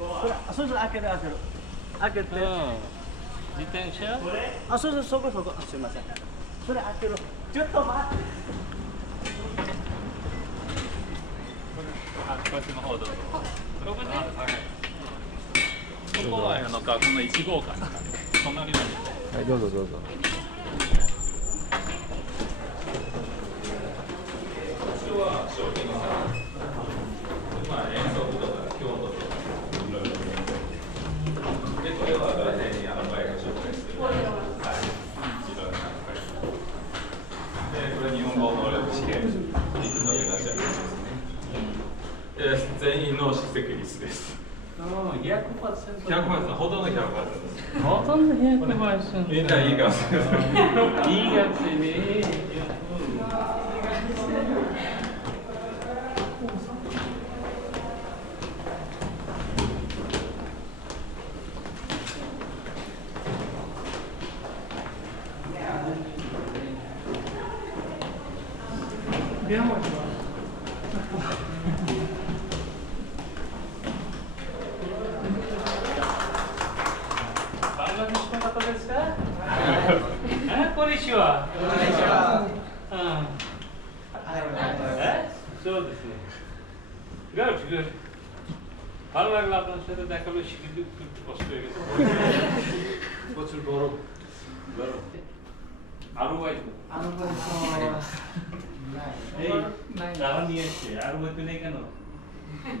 そうそう、開ける。開けて。自転車？そうそう、そこ。すみません。それ開ける。ちょっと待って。こっちの方どうぞ。ここね。ここはこの1号館。隣なんです。はい、どうぞ。全員の出席率です。100%、ほとんど100%です。ほとんど100%。みんないい顔してる。いい学生ね。そうですね。Good. ভালো লাগলো আপনার সাথে দেখা হলো শিখতে একটু কষ্ট হয়ে গেছে। প্রচুর গরম। আরো হয়তো। এই তারা নিয়ে এসছে আরো হয়তো নেই কেন?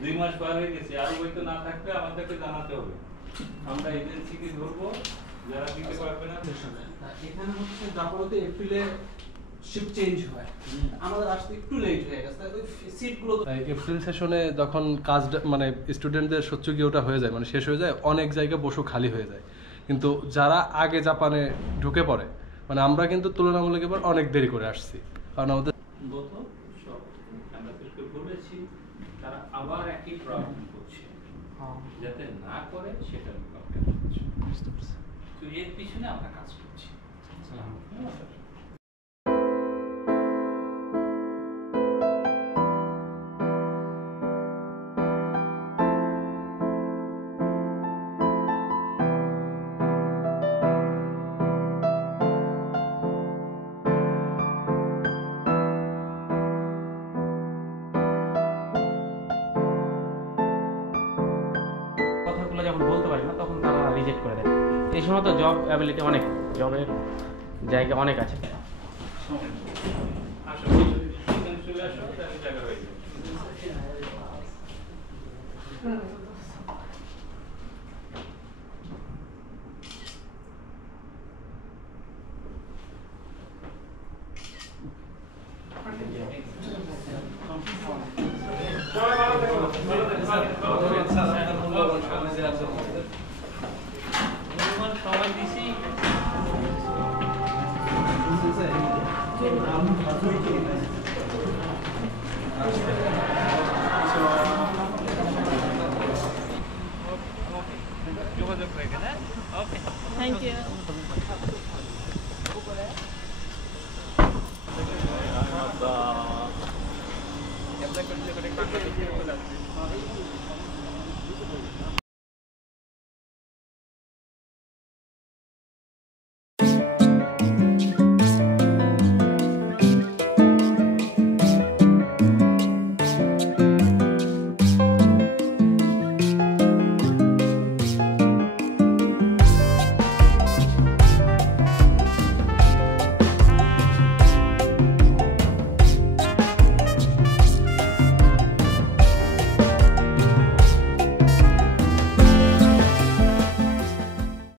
2 মাস পার হয়ে গেছে আরো হয়তো না থাকলে আমাদেরকে জানাতে হবে। আমরা এজেন্সিকে ধরবো যারা দিতে পারবে না। এখানে হচ্ছে জাপানেতে এপ্রিলে শিফট চেঞ্জ হয় আমাদের আসতে একটু লেট হয়ে গেছে ওই সিটগুলো এপ্রিল সেশনে যখন কাজ মানে স্টুডেন্টদের সূচকীয়টা হয়ে যায় মানে শেষ হয়ে যায় অনেক জায়গা বসু খালি হয়ে যায় কিন্তু যারা আগে জাপানে ঢুকে পড়ে মানে আমরা কিন্তু তুলনামূলক এবার অনেক দেরি করে আসছি কারণ আমাদের গত সব আমরা তো বলেছি তারা আবার একই প্রবলেম করছে যাতে না করে সেটা বুঝতে পারছি তো এর পিছনে আমরা কাজ করছি যখন বলতে পারি না তখন তারা রিজেক্ট করে দেয় এই সময় তো জব অ্যাবিলিটি অনেক জবের জায়গা অনেক আছে Thank you.